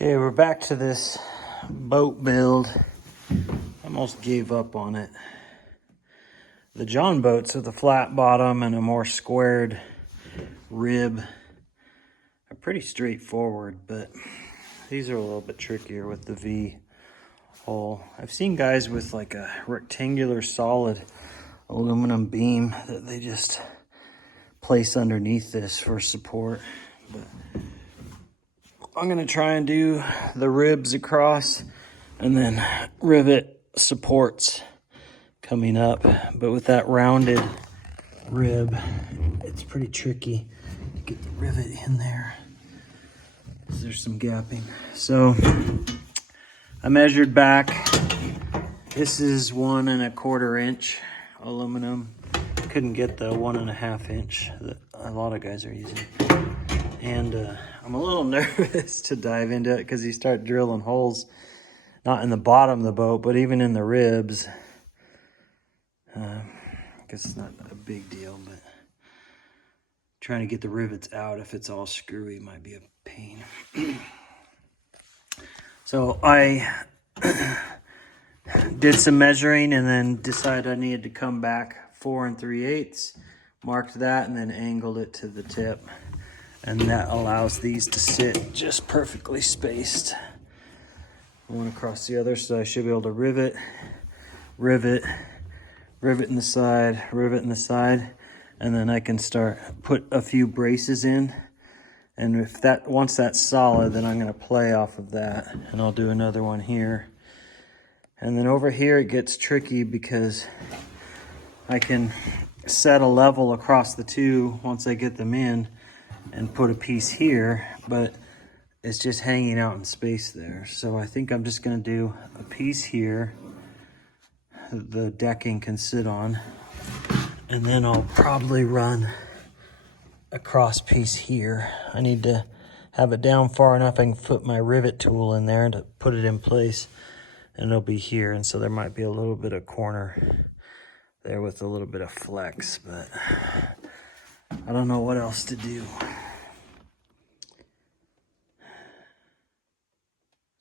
Okay, we're back to this boat build. Almost gave up on it. The John boats with a flat bottom and a more squared rib are pretty straightforward, but these are a little bit trickier with the V hole. I've seen guys with like a rectangular solid aluminum beam that they just place underneath this for support, but I'm gonna try and do the ribs across and then rivet supports coming up. But with that rounded rib, it's pretty tricky to get the rivet in there. There's some gapping. So I measured back. This is 1 1/4 inch aluminum. Couldn't get the 1 1/2 inch that a lot of guys are using. And I'm a little nervous to dive into it because you start drilling holes, not in the bottom of the boat, but even in the ribs. I guess it's not a big deal, but trying to get the rivets out if it's all screwy might be a pain. So I did some measuring and then decided I needed to come back 4 3/8, marked that, and then angled it to the tip. And that allows these to sit just perfectly spaced. One across the other, so I should be able to rivet in the side, rivet in the side, and then I can put a few braces in. And once that's solid, then I'm gonna play off of that, and I'll do another one here. And then over here it gets tricky because I can set a level across the two once I get them in and put a piece here, but it's just hanging out in space there. So I think I'm just gonna do a piece here the decking can sit on, and then I'll probably run a cross piece here. I need to have it down far enough I can put my rivet tool in there to put it in place, and it'll be here. And so there might be a little bit of corner there with a little bit of flex, but I don't know what else to do.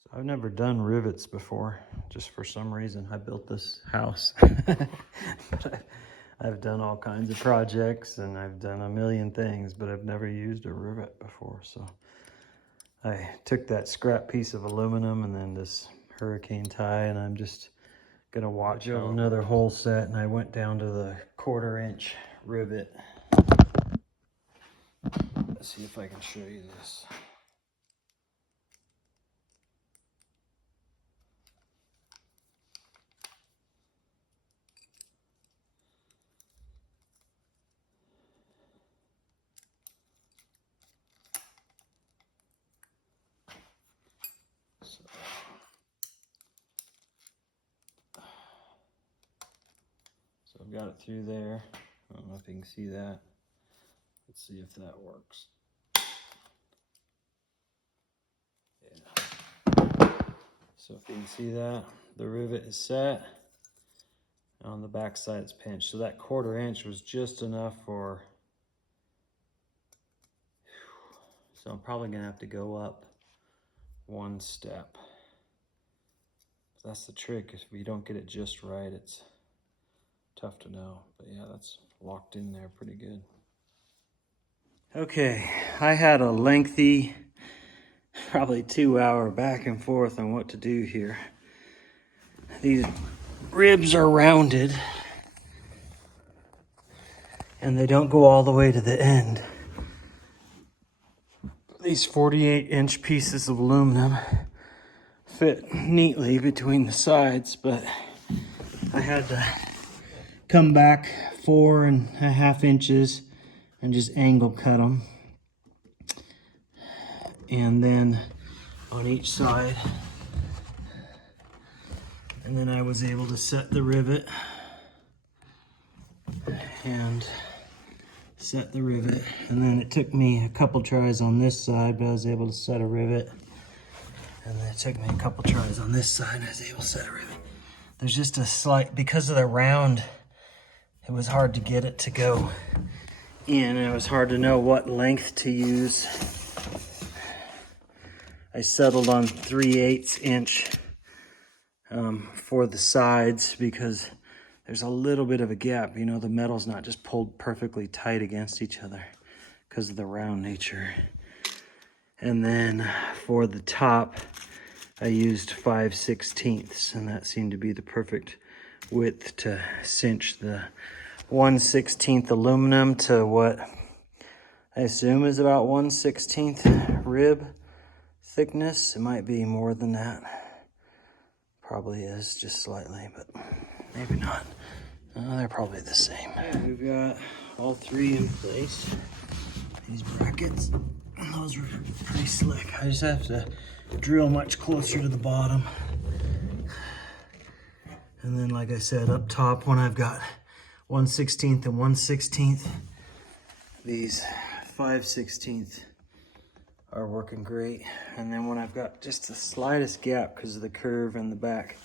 So I've never done rivets before, just for some reason. I built this house. But I've done all kinds of projects and I've done a million things, but I've never used a rivet before. So I took that scrap piece of aluminum and then this hurricane tie, and I'm just gonna watch another hole set, and I went down to the 1/4 inch rivet. Let's see if I can show you this. So I've got it through there. I don't know if you can see that. Let's see if that works. Yeah. So if you can see that, the rivet is set. On the back side it's pinched. So that 1/4 inch was just enough for, so I'm probably gonna have to go up one step. That's the trick. If you don't get it just right, it's tough to know. But yeah, that's locked in there pretty good. Okay, I had a lengthy, probably 2-hour back and forth on what to do here. These ribs are rounded and they don't go all the way to the end. These 48-inch pieces of aluminum fit neatly between the sides, but I had to come back 4 1/2 inches and just angle cut them. And then on each side. And then I was able to set the rivet and set the rivet. And then it took me a couple tries on this side, but I was able to set a rivet. And then it took me a couple tries on this side, and I was able to set a rivet. There's just a slight, because of the round, it was hard to get it to go in. It was hard to know what length to use. I settled on 3/8 inch for the sides because there's a little bit of a gap. You know, the metal's not just pulled perfectly tight against each other because of the round nature. And then for the top, I used 5/16, and that seemed to be the perfect width to cinch the 1/16 aluminum to what I assume is about 1/16 rib thickness. It might be more than that. Probably is, just slightly, but maybe not. They're probably the same. Okay, we've got all three in place. These brackets, those were pretty slick. I just have to drill much closer to the bottom. And then, like I said, up top, when I've got 1/16 and 1/16, these 5/16 are working great. And then when I've got just the slightest gap because of the curve in the back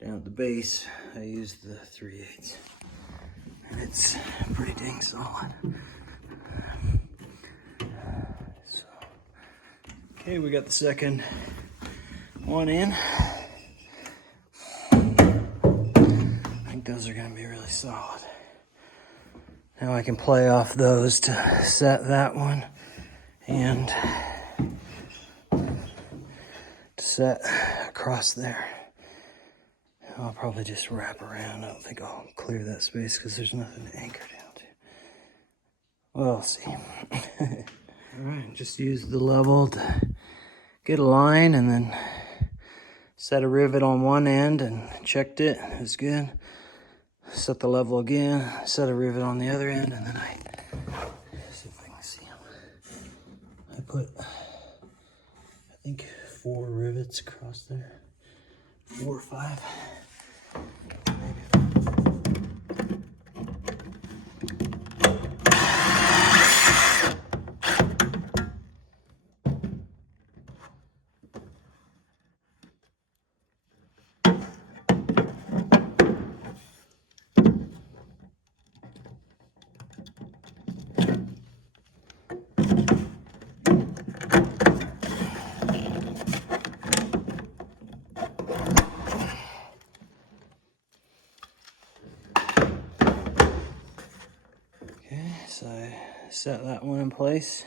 down at the base, I use the 3/8. And it's pretty dang solid. So, okay, we got the second one in. I think those are gonna be really solid. Now I can play off those to set that one and to set across there. I'll probably just wrap around. I don't think I'll clear that space because there's nothing to anchor down to. We'll see. All right, just use the level to get a line and then set a rivet on one end and checked it. It was good. Set the level again, set a rivet on the other end, and then see if I can see them. I put, I think 4 rivets across there. 4 or 5. Maybe. Okay, so I set that one in place,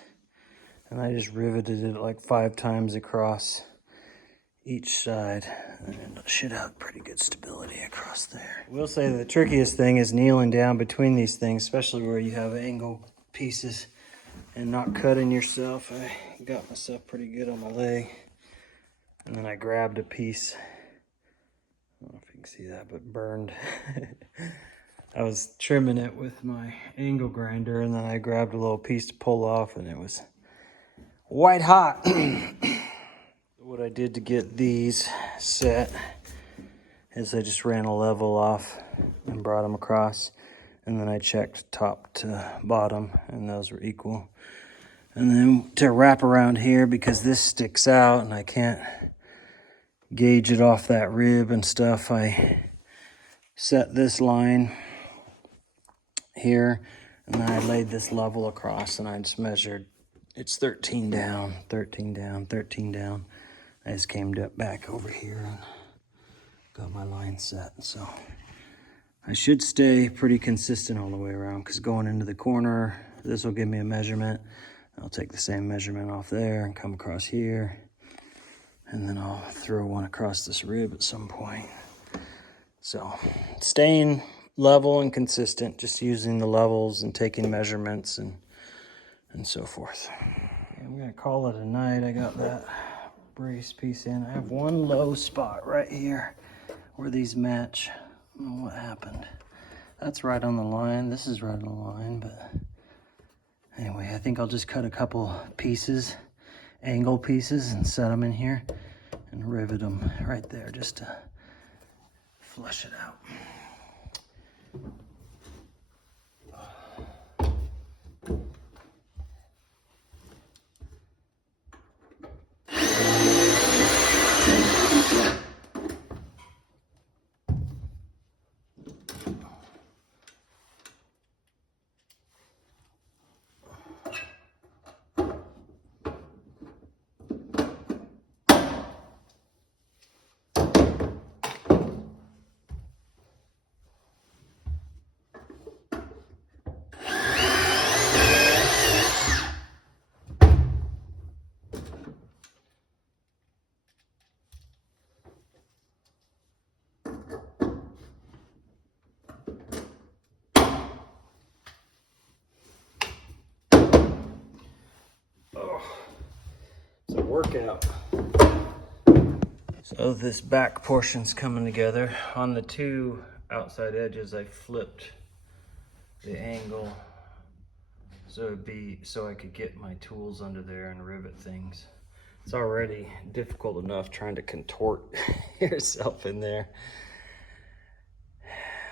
and I just riveted it like 5 times across each side, and it should have pretty good stability across there. I will say the trickiest thing is kneeling down between these things, especially where you have angle pieces, and not cutting yourself. I got myself pretty good on my leg, and then I grabbed a piece. I don't know if you can see that, but burned. I was trimming it with my angle grinder, and then I grabbed a little piece to pull off, and it was white hot. What I did to get these set is I just ran a level off and brought them across, and then I checked top to bottom, and those were equal. And then to wrap around here, because this sticks out and I can't gauge it off that rib and stuff, I set this line here, and then I laid this level across, and I just measured. It's 13 down, 13 down, 13 down. I just came back over here and got my line set. So I should stay pretty consistent all the way around, because going into the corner, this will give me a measurement. I'll take the same measurement off there and come across here, and then I'll throw one across this rib at some point. So staying level and consistent, just using the levels and taking measurements and so forth. Okay, I'm gonna call it a night. I got that brace piece in. I have one low spot right here where these match. I don't know what happened. That's right on the line. This is right on the line, but anyway, I think I'll just cut a couple pieces, angle pieces, and set them in here and rivet them right there just to flush it out. check out. So this back portion's coming together. On the two outside edges, I flipped the angle so I could get my tools under there and rivet things. It's already difficult enough trying to contort yourself in there.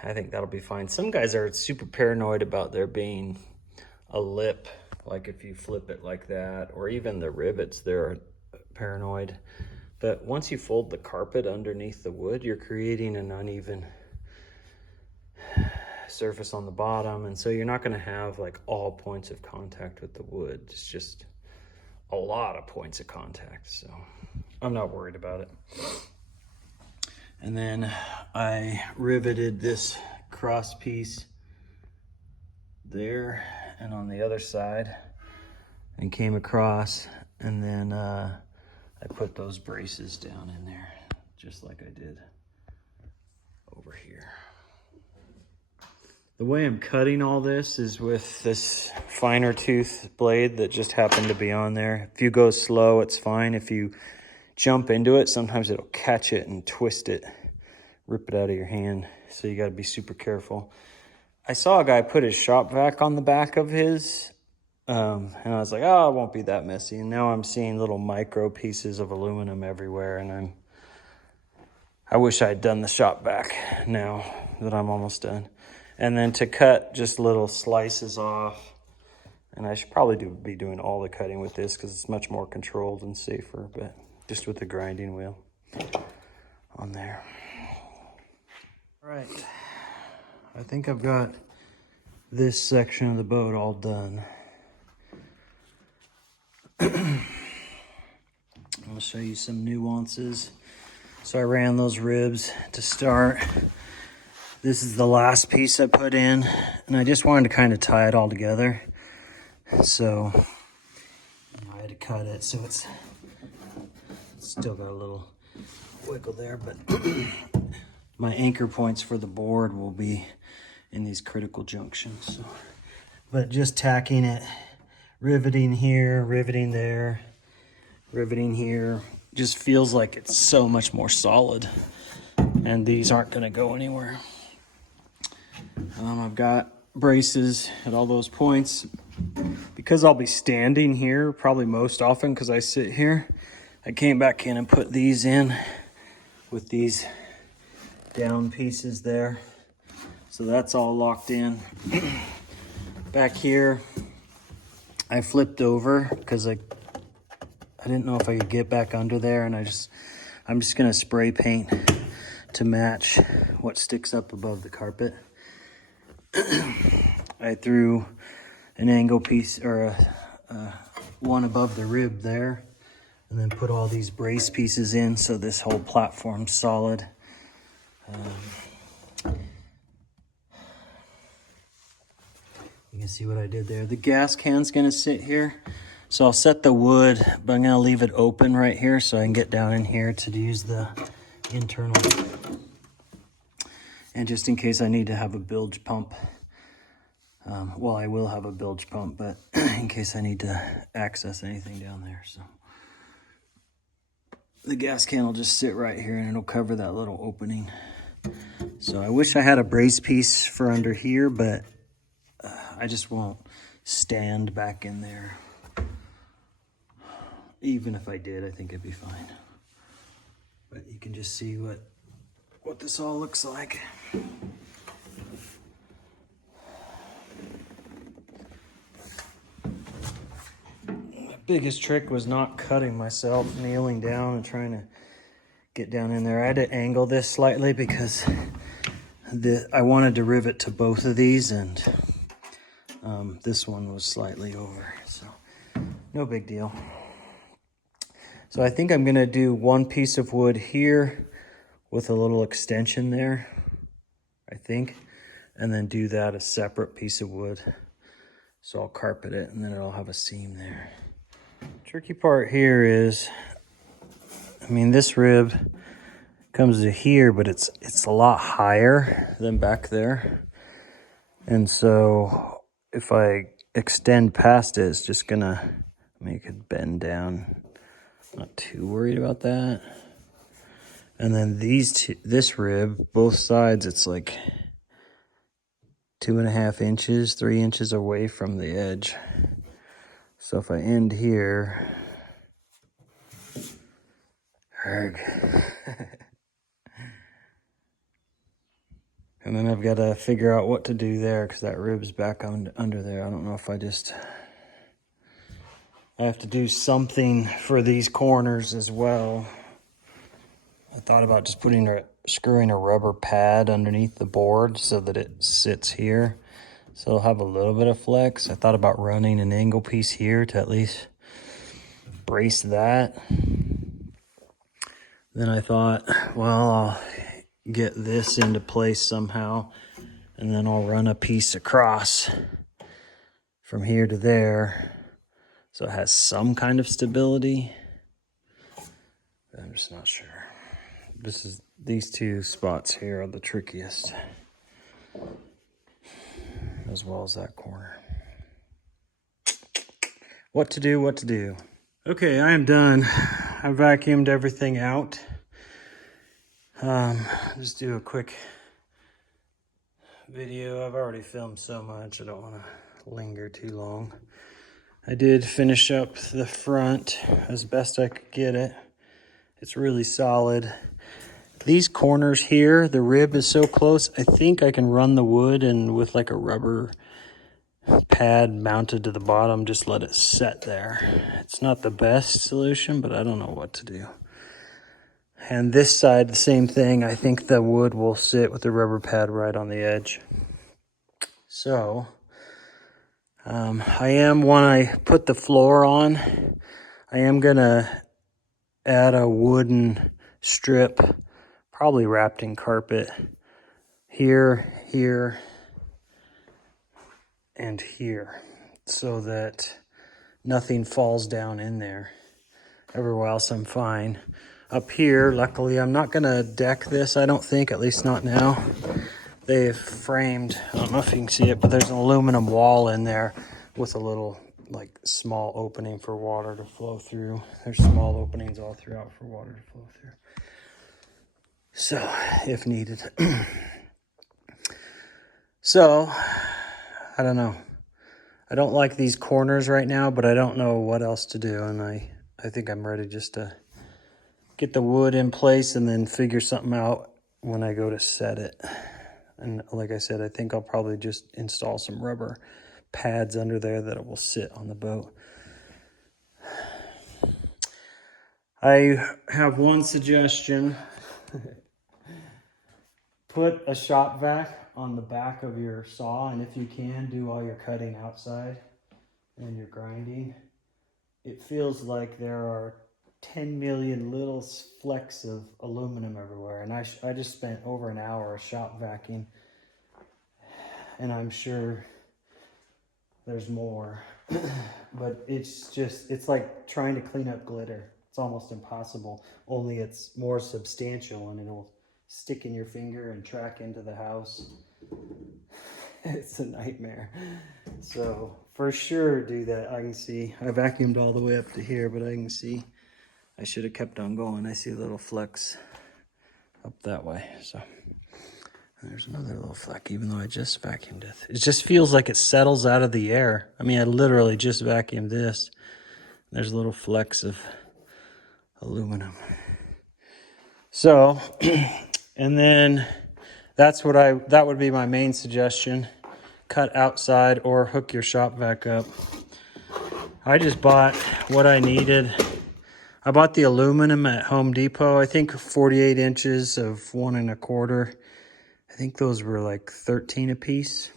I think that'll be fine. Some guys are super paranoid about there being a lip, like if you flip it like that, or even the rivets, they're paranoid. But once you fold the carpet underneath the wood, you're creating an uneven surface on the bottom, and so you're not going to have like all points of contact with the wood. It's just a lot of points of contact, so I'm not worried about it. And then I riveted this cross piece there and on the other side and came across, and then I put those braces down in there just like I did over here. The way I'm cutting all this is with this finer tooth blade that just happened to be on there. If you go slow, it's fine. If you jump into it, sometimes it'll catch it and twist it, rip it out of your hand. So you gotta be super careful. I saw a guy put his shop vac on the back of his, and I was like, oh, it won't be that messy. And now I'm seeing little micro pieces of aluminum everywhere, and I wish I'd done the shop vac now that I'm almost done. And then to cut just little slices off, and I should probably be doing all the cutting with this because it's much more controlled and safer, but just with the grinding wheel on there. All right, I think I've got this section of the boat all done. I'm gonna show you some nuances. So I ran those ribs to start. This is the last piece I put in, and I just wanted to kind of tie it all together. So I had to cut it so it's still got a little wiggle there, but my anchor points for the board will be in these critical junctions. So, but just tacking it, riveting here, riveting there, riveting here, just feels like it's so much more solid, and these aren't gonna go anywhere. I've got braces at all those points. Because I'll be standing here probably most often because I sit here, I came back in and put these in with these down pieces there. So that's all locked in. Back here, I flipped over because I didn't know if I could get back under there, and I'm just gonna spray paint to match what sticks up above the carpet. I threw an angle piece or one above the rib there, and then put all these brace pieces in so this whole platform's solid. You can see what I did there. The gas can's gonna sit here, so I'll set the wood, but I'm gonna leave it open right here so I can get down in here to use the internal. And just in case I need to have a bilge pump. Well, I will have a bilge pump, but in case I need to access anything down there. So the gas can will just sit right here and it'll cover that little opening. So I wish I had a brace piece for under here, but I just won't stand back in there. Even if I did, I think it'd be fine. But you can just see what this all looks like. Biggest trick was not cutting myself, kneeling down and trying to get down in there. I had to angle this slightly because I wanted to rivet to both of these, and this one was slightly over, so no big deal. So I think I'm gonna do one piece of wood here with a little extension there, I think, and then do that a separate piece of wood. So I'll carpet it and then it'll have a seam there. Tricky part here is, I mean, this rib comes to here, but it's a lot higher than back there. And so if I extend past it, it's just gonna make it bend down Not too worried about that. And then this rib, both sides, it's like 2.5 inches, 3 inches away from the edge. So if I end here, and then I've got to figure out what to do there because that rib's back under there. I don't know if I have to do something for these corners as well. I thought about just screwing a rubber pad underneath the board so that it sits here. So it'll have a little bit of flex. I thought about running an angle piece here to at least brace that. Then I thought, well, I'll get this into place somehow, and then I'll run a piece across from here to there so it has some kind of stability. But I'm just not sure. These two spots here are the trickiest, as well as that corner. What to do. Okay, I am done. I vacuumed everything out. Just do a quick video. I've already filmed so much, I don't want to linger too long. I did finish up the front as best I could get it. It's really solid. These corners here, the rib is so close, I think I can run the wood and with like a rubber pad mounted to the bottom, just let it set there. It's not the best solution, but I don't know what to do. And this side, the same thing. I think the wood will sit with the rubber pad right on the edge. So, when I put the floor on, I am gonna add a wooden strip, probably wrapped in carpet, here, and here, so that nothing falls down in there. Everywhere else I'm fine. Up here, luckily, I'm not gonna deck this, I don't think, at least not now. They've framed, I don't know if you can see it, but there's an aluminum wall in there with a little, like, small opening for water to flow through. There's small openings all throughout for water to flow through. So, if needed. So, I don't know. I don't like these corners right now, but I don't know what else to do, and I think I'm ready just to get the wood in place and then figure something out when I go to set it. And like I said, I think I'll probably just install some rubber pads under there that it will sit on the boat. I have one suggestion. Put a shop vac on the back of your saw, and if you can, do all your cutting outside and your grinding. It feels like there are 10 million little flecks of aluminum everywhere, and I just spent over an hour shop vacuuming, and I'm sure there's more. But it's like trying to clean up glitter. It's almost impossible, only it's more substantial and it'll stick in your finger and track into the house. It's a nightmare. So for sure do that. I can see I vacuumed all the way up to here, but I can see I should have kept on going. I see little flecks up that way. So there's another little fleck, even though I just vacuumed it. It just feels like it settles out of the air. I mean, I literally just vacuumed this. There's little flecks of aluminum. So, and then that would be my main suggestion. Cut outside or hook your shop vac up. I just bought what I needed. I bought the aluminum at Home Depot. I think 48 inches of 1 1/4. I think those were like 13 a piece.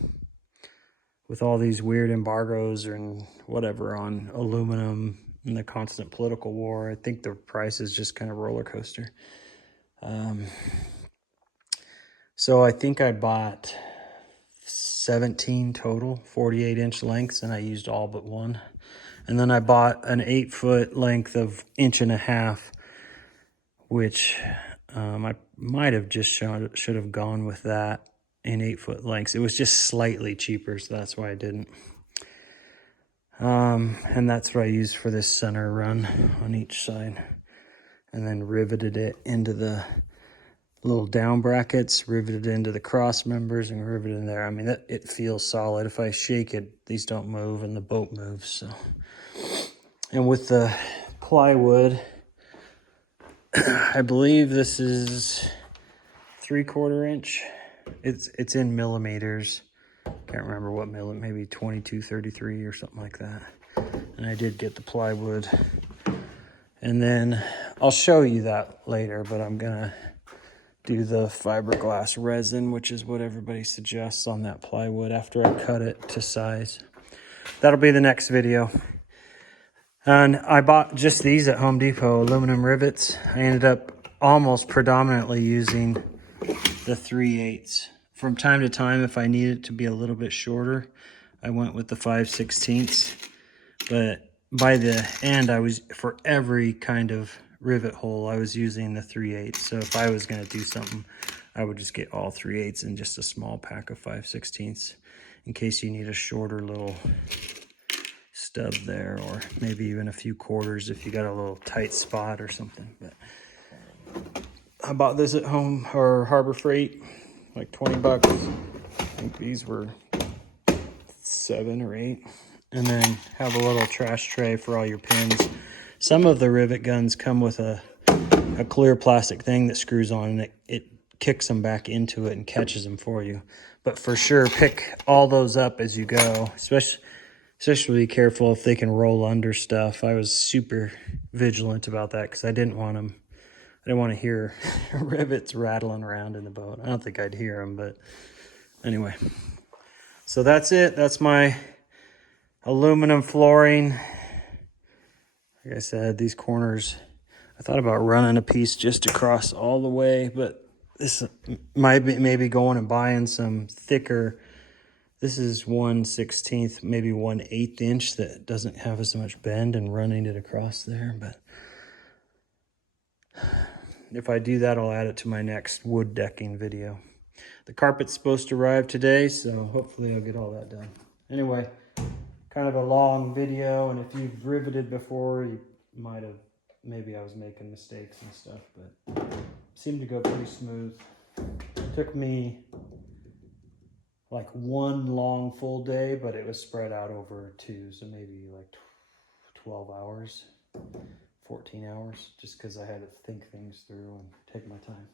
With all these weird embargoes and whatever on aluminum and the constant political war, I think the price is just kind of roller coaster. So I think I bought 17 total 48-inch lengths, and I used all but one. And then I bought an 8-foot length of 1.5 inches, which I might have just should have gone with that in 8-foot lengths. It was just slightly cheaper, so that's why I didn't. And that's what I used for this center run on each side. And then riveted it into the little down brackets, riveted into the cross members, and riveted in there. I mean, it feels solid. If I shake it, these don't move and the boat moves. So, and with the plywood, I believe this is 3/4 inch. It's in millimeters. Can't remember what millimeter, maybe 2233 or something like that. And I did get the plywood. And then I'll show you that later, but I'm gonna do the fiberglass resin, which is what everybody suggests on that plywood after I cut it to size. That'll be the next video. And I bought just these at Home Depot, aluminum rivets. I ended up almost predominantly using the 3/8. From time to time, if I need it to be a little bit shorter, I went with the 5/16. But by the end, I was, for every kind of rivet hole, I was using the 3/8. So if I was gonna do something, I would just get all 3/8 and just a small pack of 5/16 in case you need a shorter little stub there, or maybe even a few quarters if you got a little tight spot or something. But I bought this at Home or Harbor Freight, like 20 bucks. I think these were 7 or 8. And then have a little trash tray for all your pins. Some of the rivet guns come with a clear plastic thing that screws on, and it kicks them back into it and catches them for you. But for sure, pick all those up as you go. Especially be careful if they can roll under stuff. I was super vigilant about that because I didn't want to hear rivets rattling around in the boat. I don't think I'd hear them, but anyway. So that's it. That's my aluminum flooring. Like I said, these corners, I thought about running a piece just across all the way, but this might be maybe going and buying some thicker. This is 1/16, maybe 1/8 inch that doesn't have as much bend, and running it across there. But if I do that, I'll add it to my next wood decking video. The carpet's supposed to arrive today, so hopefully I'll get all that done. Anyway, kind of a long video, and if you've riveted before, you might have, maybe I was making mistakes and stuff, but it seemed to go pretty smooth. It took me like one long full day, but it was spread out over 2, so maybe like 12 hours, 14 hours, just because I had to think things through and take my time.